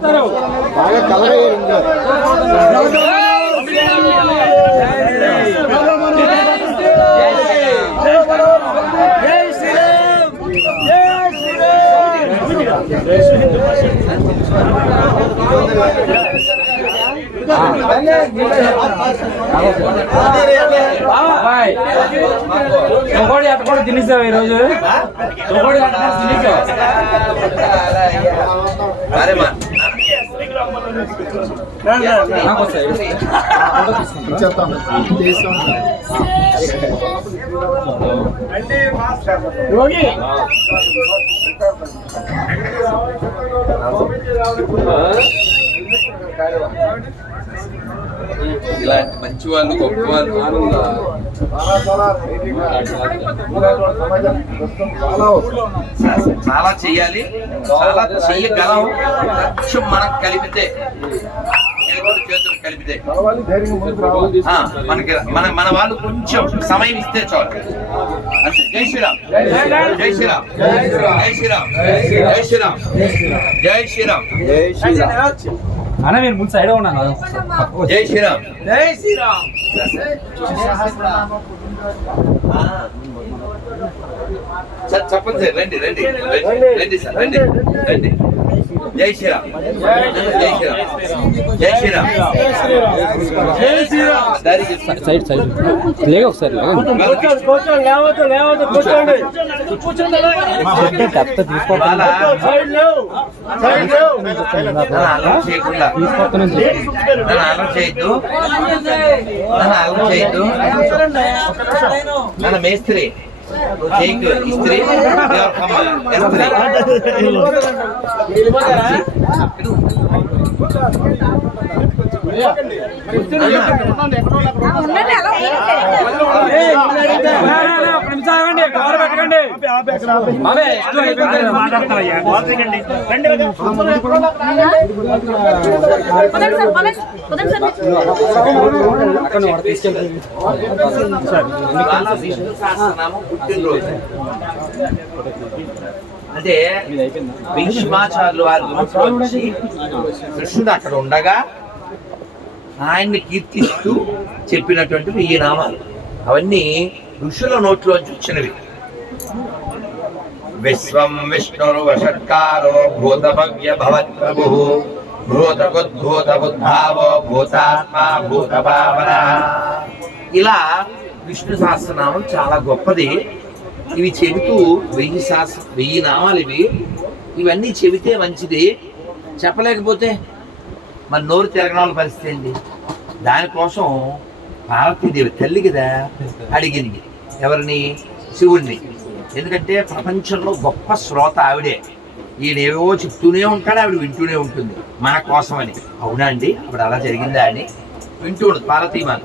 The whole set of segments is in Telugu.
బాగా ఇందులో ఒకటి అట్ట కూడా తినేసావు ఈరోజు ఒకటి అట్ట తినేసావు నాకు వస్తాయి ఫోటో తీసుకుంటా ఇచ్చేస్తాం తీస్తాం ఇలాంటి మంచి వాళ్ళు గొప్ప వాళ్ళు చాలా చెయ్యాలి చాలా చెయ్యగలం. లక్ష్యం మనకు కలిపితే చేతులు కలిపితే. మనకి మన మన వాళ్ళు కొంచెం సమయం ఇస్తే చాలు. అంతే. జై శ్రీరామ్. జై శ్రీరామ్. జై శ్రీరామ్. జై శ్రీరామ్. జై శ్రీరామ్. జై శ్రీరామ్. అన్న మీరు ముందు సైడ్ ఉన్నాను జై శ్రీరామ్. జై శ్రీరామ్. సార్ చెప్పండి సార్ రండి రండి రండి సార్ రండి రండి. జై శ్రీరామ్. జై శ్రీరామ్. జై శ్రీరామ్. జై శ్రీరామ్. సైడ్ సైడ్ లేక ఒకసారి చేయొద్దు. అల్లరి చేయొద్దు. నన్ను మేస్త్రి. నువ్వు చేయకు ఇస్త్రీ ఎవరికమ్మ నిమిషం ఆగండి కవర్ పెట్టకండి అంటే భీష్మాచార్యులు వారి గురించి వచ్చి కృష్ణుడు అక్కడ ఉండగా ఆయన్ని కీర్తిస్తూ చెప్పినటువంటివి ఈ నామాలు. అవన్నీ ఋషుల నోట్లోంచి వచ్చినవి. విశ్వం విష్ణురు వషట్కారో భూత భవ్య భవత్ ప్రభు భూతబుద్భూత బుద్ధావో భూతాత్మ భూత భావన ఇలా విష్ణు సహస్రనామం చాలా గొప్పది. ఇవి చెబుతూ వెయ్యి శాస్త్ర వెయ్యి నామాలు ఇవి. ఇవన్నీ చెబితే మంచిది. చెప్పలేకపోతే మన నోరు తిరగనాల పరిస్థితి ఏంటి? దానికోసం పార్వతీదేవి తల్లి కదా అడిగింది. ఎవరిని? శివుణ్ణి. ఎందుకంటే ప్రపంచంలో గొప్ప శ్రోత ఆవిడే. ఈయన ఏవో చెప్తూనే ఉంటాడు ఆవిడ వింటూనే ఉంటుంది. మన కోసమని. అవునా అండి? అప్పుడు అలా జరిగిందా అని వింటూ ఉండదు. పార్వతీమాత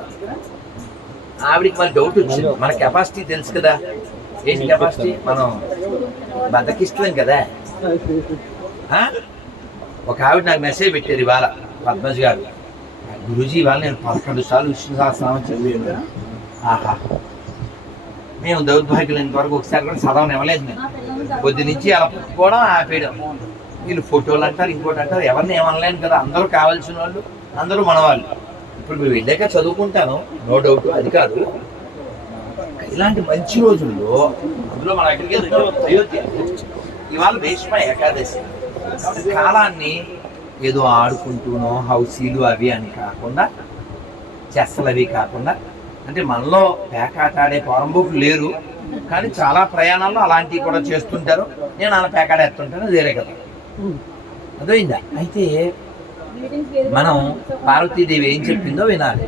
ఆవిడికి మన డౌట్ వచ్చింది. మన కెపాసిటీ తెలుసు కదా. ఏంటి కెపాసిటీ మనం బతకిస్తాం కదా. ఒక ఆవిడ నాకు మెసేజ్ పెట్టారు ఇవాళ పద్మజ్ గారు. గురూజీ ఇవాళ నేను పదకొండు సార్లు విష్ణు సహస్రనామం చదివాను. ఆహా. మేము దౌర్భాగ్యులు ఇంతవరకు ఒకసారి కూడా చదవని ఇవ్వలేదు నేను. పొద్దు నుంచి అలా కూడా ఆపేయడం. వీళ్ళు ఫోటోలు అంటారు ఇంకోటి అంటారు ఎవరిని ఏమనలేను కదా. అందరూ కావాల్సిన వాళ్ళు అందరూ మనవాళ్ళు. ఇప్పుడు మేము వెళ్ళాక చదువుకుంటాను. నో డౌట్ అది కాదు. ఇలాంటి మంచి రోజుల్లో అందులో మన ఎక్కడికి అయోధ్య ఇవాళ భీష్మ ఏకాదశి. కాలాన్ని ఏదో ఆడుకుంటూనో హౌసీలు అవి అని కాకుండా చెస్సలు అవి కాకుండా అంటే మనలో పేకాట ఆడే పోరంబోకులు లేరు కానీ చాలా ప్రయాణాల్లో అలాంటివి కూడా చేస్తుంటారు. నేను అలా పేకాట ఎత్తుంటాను వేరే కదా. అదైందా అయితే మనం పార్వతీదేవి ఏం చెప్పిందో వినాలి.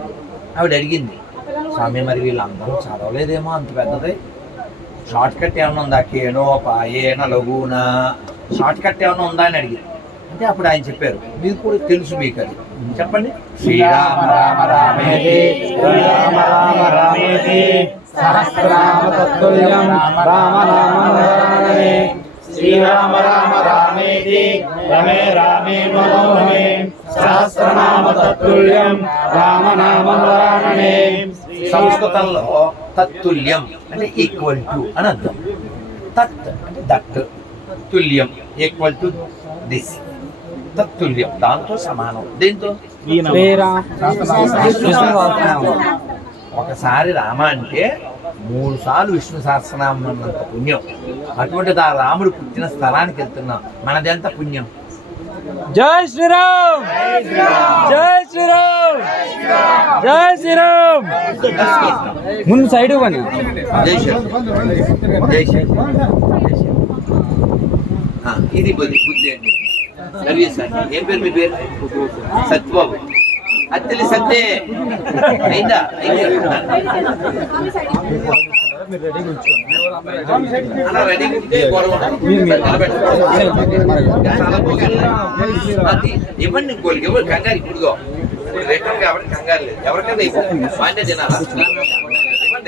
ఆవిడ అడిగింది స్వామి మరి వీళ్ళందరూ చదవలేదేమో అంత పెద్దది. షార్ట్ కట్ ఏమైనా ఉందా? కేనో పాయేన లఘున? షార్ట్ కట్ ఏమైనా ఉందా? అని అడిగింది. అంటే అప్పుడు ఆయన చెప్పారు. మీకు కూడా తెలుసు మీకు అది. చెప్పండి. శ్రీరామ రామ రామేతి శ్రీరామ రామ రామేతి సహస్రనామ తత్తుల్యం రామనామమే శ్రీరామ రామ రామేతి రమే రామే మనోరమే సహస్రనామ తత్తుల్యం రామనామమే సంస్కృతంలో తత్తుల్యం అంటే ఈక్వల్ టు అని అర్థం. తత్ అంటే దట్. తుల్యం ఈక్వల్ టు దిస్ తత్తుల్యం. దాంతో సమానం. దేంతో? ఒకసారి రామ అంటే మూడు సార్లు విష్ణు సహస్రనామం అన్నంత పుణ్యం. అటువంటిది ఆ రాముడు పుట్టిన స్థలానికి వెళ్తున్నాం. మనదెంత పుణ్యం? జై శ్రీరామ్! జై శ్రీరామ్! జై శ్రీరామ్! ముందు సైడ్ ఇవ్వండి. జై శ్రీరామ్. జై శ్రీరామ్. ఇది బుద్ధి సర్వీస్ అండి ఏం పేరు మీ పేరు? సత్యబాబు. అత్తలి సత్తే. అయిందా? ఇవ్వండి ఇంకోళ్ళకి ఎవరు కంగారు? ఇప్పుడుగో ఇప్పుడు రిటర్న్ కాబట్టి కంగారు లేదు. ఎవరికైనా ఇవ్వండి. వాంటే తినాలా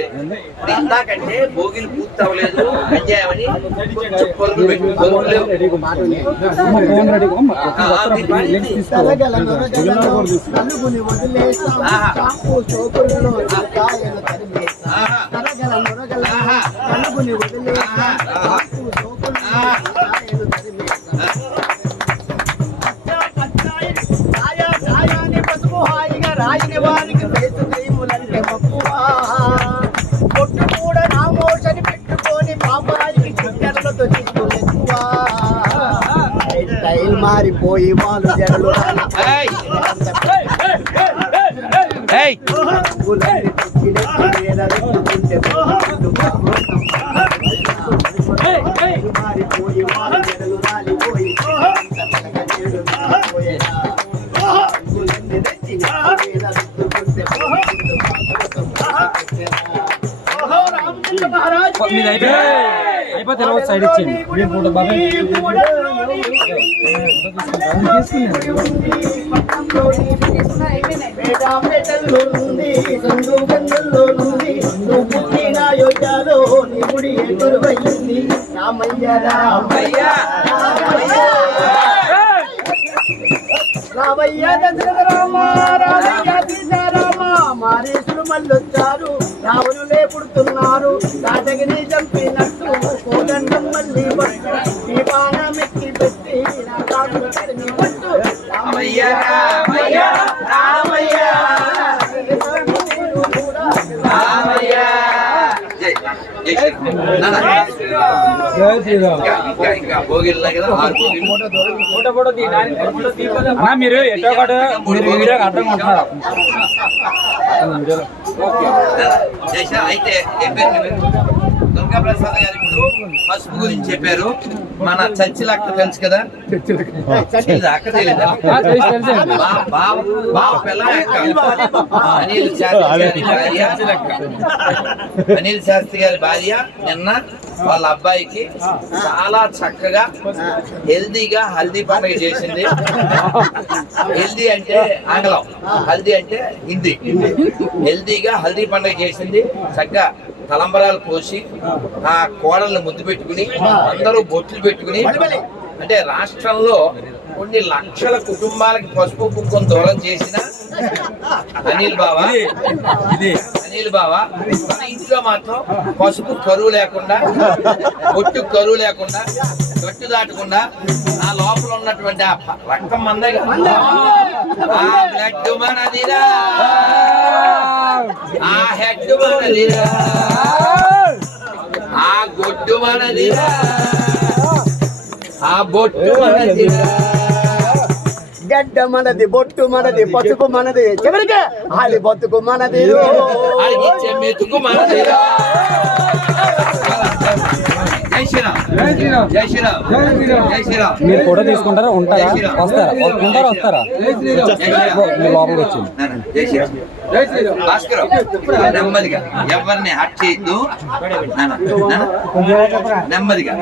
ఇవ్వండి ఇప్పుడు ఇందాకంటే భోగిలు పూర్తి అవ్వలేదు గంజాయమని కొంచెం పెట్టి పొరుగు లేవు మారిపోయి వాళ్ళు జడలు మారిపోయి వాళ్ళు జడలు నెత్తి మీద అయిపోతే సైడ్ ఇచ్చేయండి. మీరు సందు గంగల్లో నుండి నువ్వు పుట్టిన నీ గుడి ఎదురువయ్యింది రామయ్య రామయ్య రామయ్య రామయ్య దశరథ రామ రామయ్య సీతారామ మారేసులు మళ్ళొచ్చారు. రావణులే పుడుతున్నారు. రాజగిరి చంపినట్టు. మీరు ఎటో ఒకటి మీరు వీడియోకి అర్థంగా ఉంటున్నారు చేసా అయితే? దుర్గా ప్రసాద్ గారు ఇప్పుడు పసుపు గురించి చెప్పారు. మన చర్చిల అక్క తెలుసు కదా? అక్క బావ అక్క. అనిల్ శాస్త్రి గారి భార్య. అనిల్ శాస్త్రి గారి భార్య నిన్న వాళ్ళ అబ్బాయికి చాలా చక్కగా హెల్దీగా హల్దీ పండుగ చేసింది. హెల్దీ అంటే ఆంగ్లం. హల్దీ అంటే హిందీ. హెల్దీగా హల్దీ పండుగ చేసింది. చక్కగా తలంబరాలు పోసి ఆ కోడల్ని ముద్దు పెట్టుకుని అందరూ బొట్లు పెట్టుకుని అంటే రాష్ట్రంలో కొన్ని లక్షల కుటుంబాలకి పసుపు కుంకుమ దూరం చేసిన అనిల్ బావా. అనిల్ బావా. మన ఇంట్లో మాత్రం పసుపు కరువు లేకుండా బొట్టు కరువు లేకుండా గట్టు దాటకుండా ఆ లోపల ఉన్నటువంటి ఆ రక్తం మందే కదా. ఆ బ్లడ్ మనదిరా. ఆ. ఆ గొడ్డు మనదిరా ఆ బొట్టు మనదిరా గడ్డ మనది బొట్టు మనది పసుపు మనది. చివరికి ఆడి బతుకు మనది మెతుకు మనదిరా. మీరు ఫోటో తీసుకుంటారా ఉంటారా వస్తారా ఉంటారా వస్తారా మీరు లోపలికి వచ్చింది భాస్కర్ నెమ్మదిగా ఎవరిని హట్ చేయొద్దు నెమ్మదిగా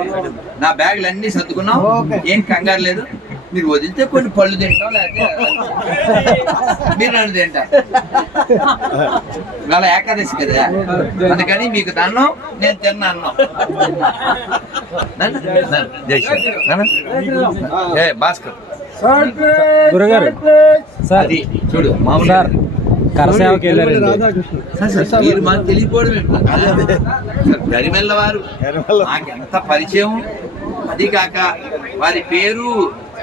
నా బ్యాగులు అన్ని సర్దుకున్నాం ఏం కంగారు లేదు మీరు వదిలితే కొన్ని పళ్ళు తింటాం లేకపోతే మీరు నన్ను తింటారు ఇవాళ ఏకాదశి కదా. అందుకని మీకు దన్నం నేను తిన్నా అన్నం. జై భాస్కర్. గురుగారు సార్ అది చూడు మామూలు సార్ కరసేవకి వెళ్ళారండి. సార్, సార్, మీరు మాకు తెలియకపోవడం గరిమెల్ల వారు నాకు ఎంత పరిచయం? అది కాక వారి పేరు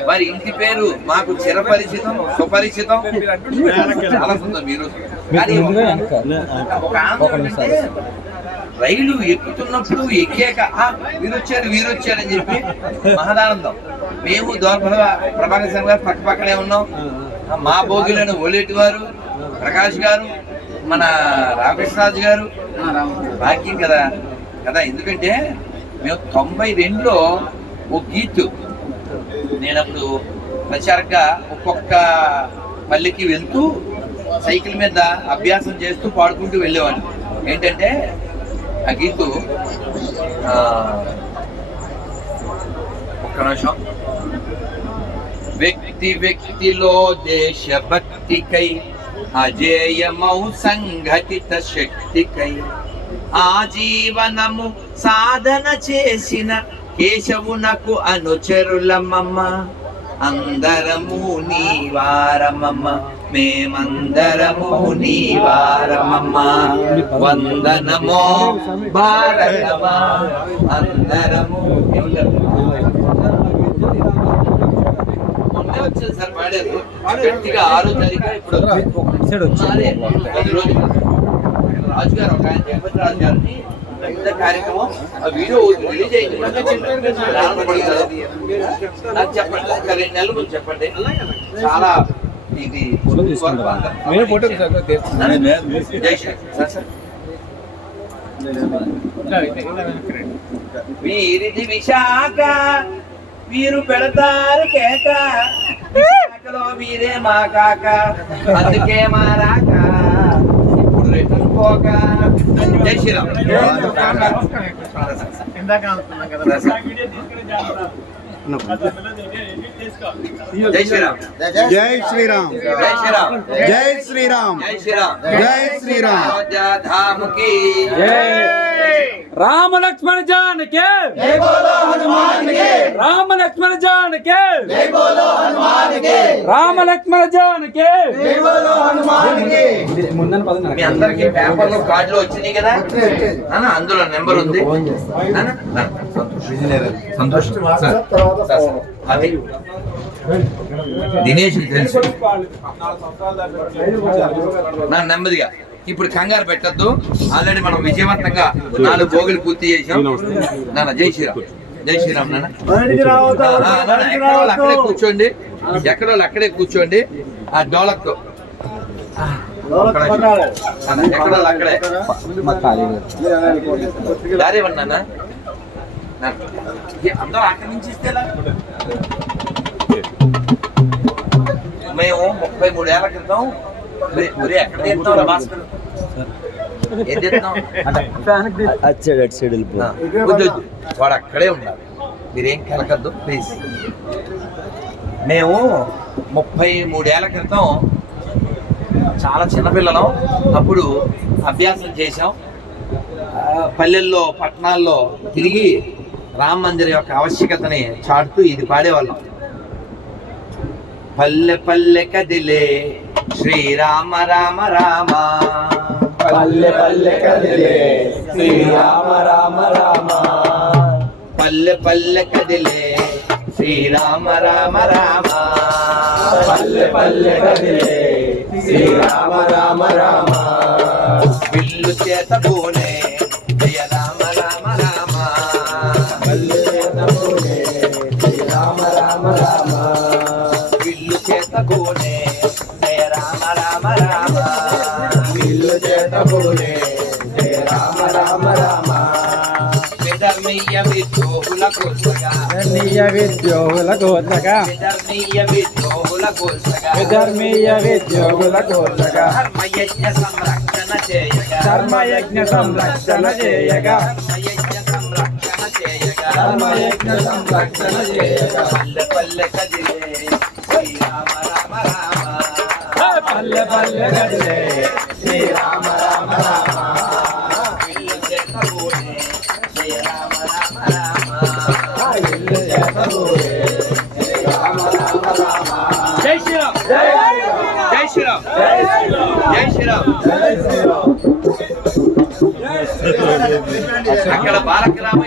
వారి ఇంటి పేరు మాకు చిరపరిచితం సుపరిచితం. చాలా సుందరం మీరు కానీ ఒక రైలు ఎక్కుతున్నప్పుడు ఎక్కాక "ఆ, వీరొచ్చారు వీరొచ్చారు అని చెప్పి మహదానందం. మేము దోర్పల ప్రభాకర్ శర్మ గారు పక్క పక్కనే ఉన్నాం. ఆ, మా భోగిలను ఓలేటి వారు ప్రకాష్ గారు మన రామకృష్ణరాజు గారు. భాగ్యం కదా. కదా ఎందుకంటే మేము తొంభై రెండులో ఒక గీతు నేను అప్పుడు ప్రచారంగా ఒక్కొక్క పల్లెకి వెళ్తూ సైకిల్ మీద అభ్యాసం చేస్తూ పాడుకుంటూ వెళ్ళేవాడిని. ఏంటంటే ఆ గీతు ఒక్క నిమిషం. వ్యక్తి వ్యక్తిలో దేశభక్తికై అజేయమౌ సంఘటిత శక్తికై ఆజీవనము సాధన చేసిన కేశవునకు అనుచరులమమ్మ అందరము నీవారమమ్మ మేమందరము నీవారమమ్మ వందనమో భారతమా. అందరము వచ్చింది సార్ పాడారు. గట్టిగా ఆరో తారీఖు ఇప్పుడు అదే, పది రోజులు రాజు. గారు ఒక ఆయన జగపతి రాజు గారిని పెద్ద కార్యక్రమం. ఆ వీడియో రిలీజ్ అయింది. ఆనందపడతారు. నాకు చెప్పండి. ఒక రెండు నెలల ముందు చెప్పండి. చాలా ఇది ఫోటో వీరిది విశాఖ వీరు పెడతారు కేక. విశాఖలో వీరే మా కాక. అందుకే మా రాక. పోక జై శ్రీరామ్. సార్. జై శ్రీరామ్. జై శ్రీరామ్. జై శ్రీరామ్. జై శ్రీరామ్. జై శ్రీరామ్. జై శ్రీరామ్. రామ లక్ష్మణ జానకి. రామ లక్ష్మణ జానకి. రామ లక్ష్మణ జానకి. మీ అందరికి పేపర్లో కార్డులు వచ్చినాయి కదా? నాన్న అందులో నెంబర్ ఉంది. సంతోషం. సంతోషం సార్. అది. దినేష్ తెలుసు. నా నెమ్మదిగా. ఇప్పుడు కంగారు పెట్టద్దు. ఆల్రెడీ మనం విజయవంతంగా నాలుగు భోగులు పూర్తి చేసాం నాన్న జై శ్రీరామ్. జై శ్రీరామ్ నాన్న. ఎక్కడో అక్కడే కూర్చోండి. ఎక్కడో అక్కడే కూర్చోండి. ఆ డోలక్ ఎక్కడో అక్కడే దారి ఇవ్వండి నాన్న? అందరూ అక్కడి నుంచి ఇస్తే? మేము ముప్పై మూడేళ్ళ క్రితం ఎక్కడ తీస్తాం భాస్కర్? ఏం అటు సైడ్ అటు. వాడు అక్కడే ఉండాలి. మీరేం కలకద్దు ప్లీజ్. మేము ముప్పై మూడేళ్ళ క్రితం చాలా చిన్నపిల్లలం అప్పుడు అభ్యాసం చేసాం ఆ, పల్లెల్లో పట్టణాల్లో తిరిగి రామ మందిర్ యొక్క ఆవశ్యకతని చాటుతూ ఇది పాడేవాళ్ళం. పల్లె పల్లె కదిలే శ్రీరామ రామ రామ. పల్లె పల్లె కదిలే శ్రీరామ రామ రామ. పల్లె పల్లె కదిలే శ్రీరామ రామ రామ. పల్లె పల్లె కదిలే శ్రీరామ రామ రామ. విల్లు చేత బోనే శ్రీరామ రామ రామ. విల్లు చేత బోనే జయ రామ రామ రామ. ఇల్లు చేతబోనే శ్రీ రామ రామ రామ. విధర్మీయ విద్రోహుల కొల్సగా ధర్మీయ విద్యోగుల కోతగా విధర్మీయ విద్రోహుల కొల్సగా ధర్మీయ విద్యోగుల కోతగా ధర్మయజ్ఞ సంరక్షణ చేయగా. ధర్మయజ్ఞ సంరక్షణ చేయగా. ధర్మయజ్ఞ చేయగా ధర్మయజ్ఞ సంరక్షణ చేయగా పల్లె పల్లె కదిలే శ్రీరామ రామ రామ పల్లె పల్లె గదిలే శ్రీరామ రామ రామ విల్లు చేత బోనే జయ రామ రామ రామ ఇల్లు చేతబోనే శ్రీరామ రామ రామ జై శ్రీరామ్ జై శ్రీరామ్ జై శ్రీరామ్ జై శ్రీరామ్ అక్కడ బాలకరామ ఇక్కడ డోలకరామ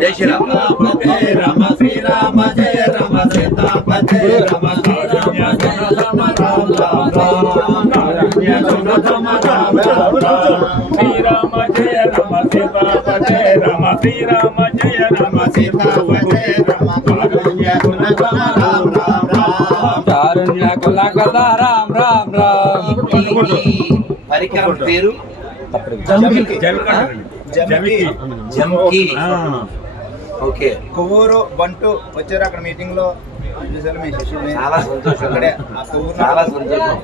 జై శ్రీరామ్ రామ శ్రీరామ జయ రామ సీతాపతే రమ శ్రీరామ జయ రామ రామ రామ రామ కారుణ్య రామ రమ రామ రామ శ్రీరామ జయ రామ సీతాపతే జయ రామ కారుణ్య గుణ గుణ రామ రామ రామ కారుణ్య కుల కుల రామ రామ రామ. పరికరం పేరు జమికి జంకి. ఓకే. కొవ్వూరు బంటు వచ్చారు అక్కడ మీటింగ్లో. చాలా సంతోషం. చాలా సంతోషం.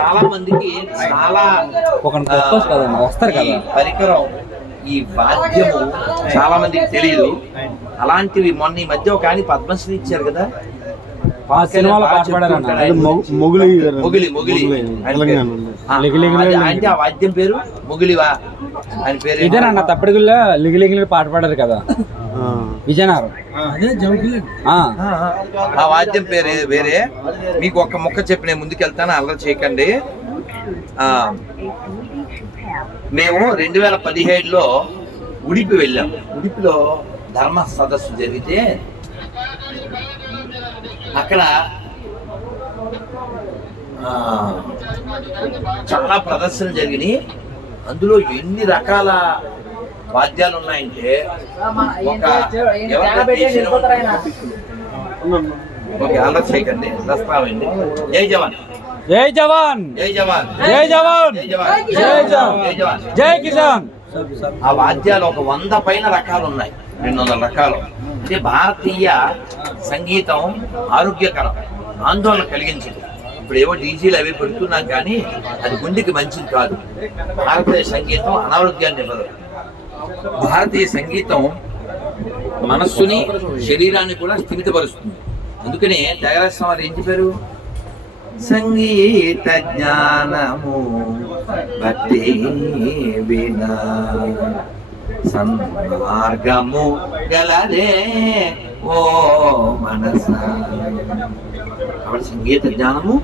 చాలా మందికి చాలా వస్తారు ఈ కదా. పరికరం ఈ వాద్యము చాలా మందికి తెలియదు అలాంటివి మొన్న ఈ మధ్య ఒక ఆయన పద్మశ్రీ ఇచ్చారు కదా. ఆ సినిమాలో పాట అది మొగులి మొగిలి. ఆ. అంటే వాద్యం పేరు మొగిలివా. ఆయన పేరు? ఇదేనన్న తప్పటిగుల్లో లిగి లిగి పాట పాడారు కదా. విజయనగరం. ఆ, ఆ. వాద్యం పేరు వేరే. మీకు ఒక ముక్క చెప్పి నేను ముందుకెళ్తాను అల్లరి చేయకండి. ఆ, మేము రెండు వేల పదిహేడులో ఉడిపి వెళ్ళాం. ఉడిపిలో ధర్మ సదస్సు జరిగితే అక్కడ చాలా ప్రదర్శనలు జరిగినాయి. అందులో ఎన్ని రకాల వాద్యాలు ఉన్నాయంటే ఒక ఓకే అల్లరి చేయకండి ప్రస్తావండి జై జవాన్. జై జవాన్! జై జవాన్. జై జవాన్! జై జవాన్. జై జవాన్ జై జవాన్. జై కిసాన్. ఆ వాద్యాలు ఒక వంద పైన రకాలు ఉన్నాయి రెండు వందల రకాలు. అంటే భారతీయ సంగీతం ఆరోగ్యకరం ఆందోళన కలిగించింది. ఇప్పుడు ఏవో డీజీలు అవి పెడుతున్నాం కానీ అది గుండెకి మంచిది కాదు. భారతీయ సంగీతం అనారోగ్యాన్ని ఇవ్వదు. భారతీయ సంగీతం మనస్సుని శరీరాన్ని కూడా స్థిమితపరుస్తుంది. అందుకనే త్యాగరాజ వారు ఏం చెప్పారు? సంగీత జ్ఞానము భక్తి వినా. సన్మార్గము గలదే ఓ మనస. కాబట్టి సంగీత జ్ఞానము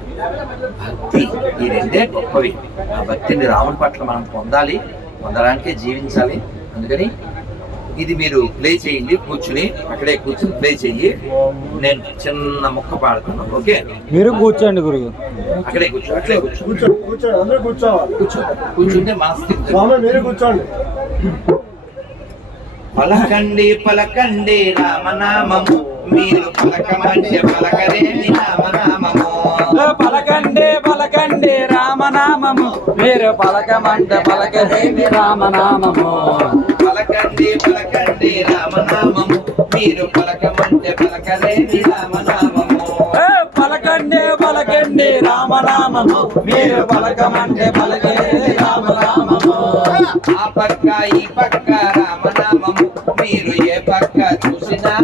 భక్తి. ఈ రెండే గొప్పవి. ఆ భక్తిని రాముడి పట్ల మనం పొందాలి పొందడానికే జీవించాలి. అందుకని ఇది మీరు ప్లే చేయండి కూర్చుని అక్కడే కూర్చుని ప్లే చెయ్యి. నేను చిన్న ముక్క పాడుతాను ఓకే? మీరు కూర్చోండి గురువు. అక్కడే కూర్చో అక్కడే కూర్చో. కూర్చోండి కూర్చోండి అందరూ కూర్చోవాలి. కూర్చో కూర్చుంటే మనసు స్వామి మీరు కూర్చోండి. పలకండి పలకండి రామనామము. మీరు పలకమంటే పలకరేమి రామనామము. పలకండి పలకండి రామనామము. మీరు పలకమంట పలకదేమి రామనామము. పలకండి పలకండి రామనామము. మీరు పలకమంటే పలకరేమి రామనామము. పలకండి పలకండి రామనామము. మీరు పలకమంటే పలకదేమి రామనామము. ఆ పక్క ఈ పక్క రామనామము. మీరు ఏ పక్క చూసినా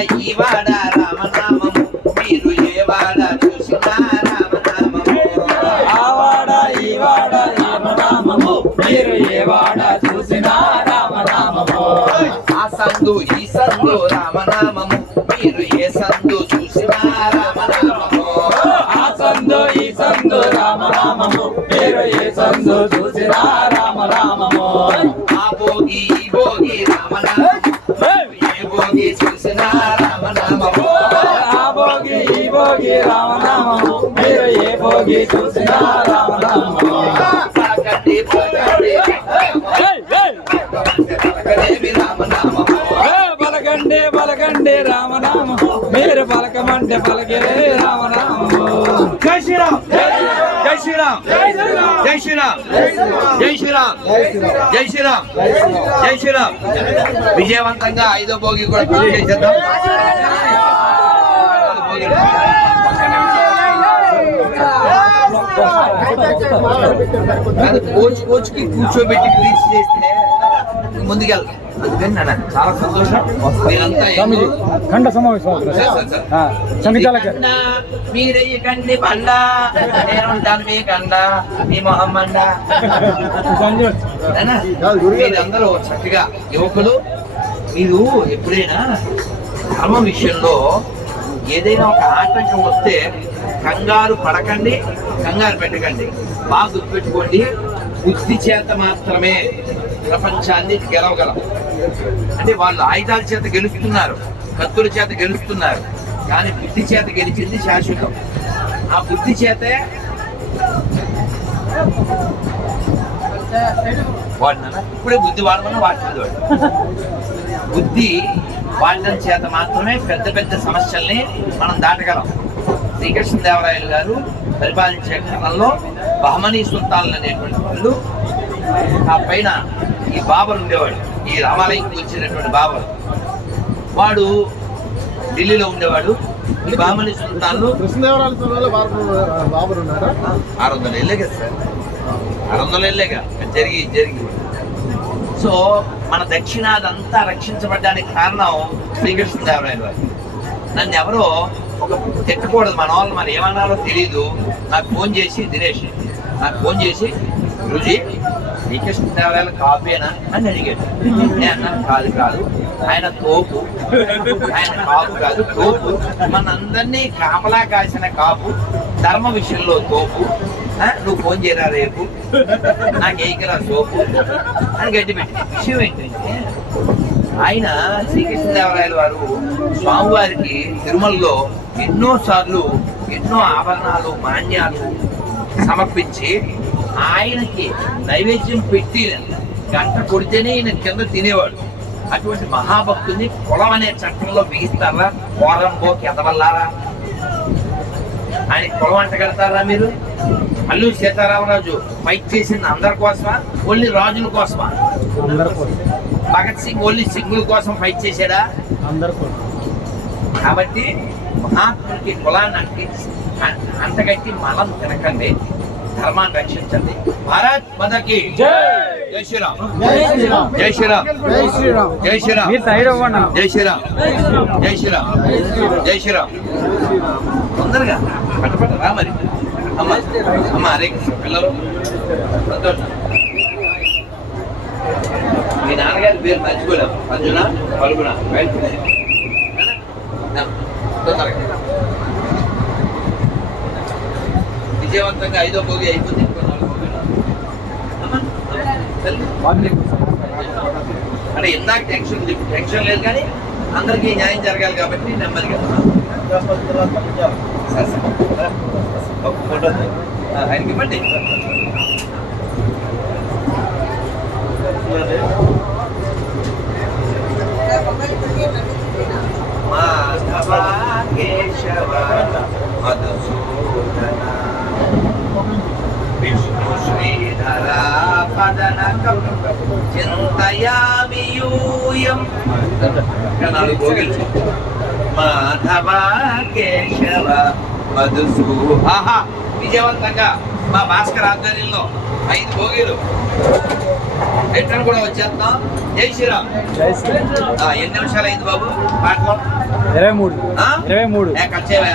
ఈ వాడ రామనామము. మీరు ఏ వాడ చూసినా రామనామము. ఆవాడ ఈ వాడ రామనామము. మీరు ఏ వాడ చూసినా రామనామము. ఆ సందు ఈ సందు రామనామము. మీరు ఏ సందు చూసినా రామనామము. ఆ సందు ఈ సందు రామనామము. మీరు ఏ సందు రామనామము మీరు ఏ భోగి చూసినా రామనామము పలకండి పలకండి ఏయ్, పలకండి పలకండి రామనామము మీరు పలకమంటే పలకే రామనామము జై శ్రీరామ్. జై శ్రీరామ్ జై శ్రీరామ్ జై శ్రీరామ్ జై శ్రీరామ్ జై శ్రీరామ్ విజయవంతంగా ఐదో భోగి కూడా పూజ చేసేద్దాం కానీ కోచ్ కోచ్కి కూర్చోబెట్టి ప్లీజ్ చేస్తే ముందుకెళ్తాం. అందుకని చాలా సంతోషం. స్వామీజీ ఖండ సమావేశం సార్, సార్, సార్. ఆ, సంగీతాలకి. మీకన్నా మీరెయ్యకండి బండ నేనుంటాను మీ కండ మీ మొహమ్మండ మీరందరూ చక్కగా యువకులు మీరు ఎప్పుడైనా ధర్మం విషయంలో ఏదైనా ఒక ఆటంకం వస్తే కంగారు పడకండి కంగారు పెట్టకండి. బాగా గుర్తుపెట్టుకోండి బుద్ధి చేత మాత్రమే ప్రపంచాన్ని గెలవగలం. అంటే వాళ్ళు ఆయుధాల చేత గెలుస్తున్నారు కత్తుల చేత గెలుస్తున్నారు కానీ బుద్ధి చేత గెలిచింది శాశ్వతం. ఆ బుద్ధి చేతే వాడినా ఇప్పుడే బుద్ధి వాడమని వాడుతుంది వాడు బుద్ధి వాడడం చేత మాత్రమే పెద్ద పెద్ద సమస్యల్ని మనం దాటగలం. శ్రీకృష్ణదేవరాయలు గారు పరిపాలించే కాలంలో బహమనీ సుల్తాన్లు అనేటువంటి వాళ్ళు ఆ పైన ఈ బాబర్ ఉండేవాడు ఈ రామాలయంకి వచ్చినటువంటి బాబర్. వాడు ఢిల్లీలో ఉండేవాడు. ఈ బహమనీ సుల్తాన్లు కృష్ణదేవరాయల సమయంలో బాబు బాబరు ఉన్నారా ఆరు వందల ఏళ్ళే కదా సార్. ఆరు వందల ఏళ్ళేగా జరిగి జరిగి. సో మన దక్షిణాదంతా రక్షించబడడానికి కారణం శ్రీకృష్ణదేవరాయల వారు నన్ను ఎవరో ఒక తిట్టకూడదు మన వాళ్ళు మరి ఏమన్నారో తెలియదు నాకు ఫోన్ చేసి దినేష్ నాకు ఫోన్ చేసి రుజి శ్రీకృష్ణదేవరాయల కాపీనా అని అడిగాడు. నేను అన్నాను కాదు కాదు. ఆయన తోపు. ఆయన కాపు కాదు తోపు. మనందరినీ కాపలా కాసిన కాపు ధర్మ విషయంలో తోపు. నువ్వు ఫోన్ చేయరా రేపు నాకు ఏకరా సోపు అని గట్టి పెట్టి విషయం ఏంటంటే ఆయన శ్రీకృష్ణదేవరాయల వారు స్వామివారికి తిరుమలలో ఎన్నో సార్లు ఎన్నో ఆభరణాలు మాన్యాలు సమర్పించి ఆయనకి నైవేద్యం పెట్టి గంట కొడితేనే ఈయన కింద తినేవాడు అటువంటి మహాభక్తుని కులం అనే చట్టంలో బిగిస్తారా కోరంబో కెదవల్లారా ఆయన కులం అంట కడతారా మీరు అల్లూరి సీతారామరాజు ఫైట్ చేసింది అందరి కోసమా ఓన్లీ రాజుల కోసమా భగత్ సింగ్ ఓన్లీ సింగుల కోసం ఫైట్ చేశాడా కాబట్టి మహాత్ముడికి కులాన్ని అంటించి అంతకట్టి మలం తినకండి ధర్మాన్ని రక్షించండి భారత్ మదకి జై శ్రీరామ్ జై శ్రీరామ్ జై శ్రీరామ్ జై శ్రీరామ్ జై శ్రీరామ్ జై శ్రీరామ్ తొందరగా పట్టపట్ట రా మరి అమ్మ అమ్మ హరే పిల్లలు. సంతోషం మీ నాన్నగారి పేరు మర్చిపోలేం అర్జున పలుగున బయట విజయవంతంగా ఐదో భోగి అయిపోతే అంటే ఇందాక టెన్షన్ టెన్షన్ లేదు కానీ అందరికీ న్యాయం జరగాలి కాబట్టి నెమ్మదిగా. సరే, సరే. ఒక ఫోటో ఆయనకి ఇవ్వండి మాధవ కేశవ మధుసూదన విష్ణు శ్రీధరా పదనకం చింతయామి యూయం నాలుగు మాధవ కేశవ ఆహా విజయవంతంగా మా భాస్కర్ ఆధ్వర్యంలో ఐదు భోగిలు. రిటర్న్ కూడా వచ్చేస్తాం. జై శ్రీరామ్. ఆ, ఎన్ని నిమిషాలు అయింది బాబు? పాటలో ఇరవై మూడు? ఇరవై మూడు. ఏ, కట్ చేయవా?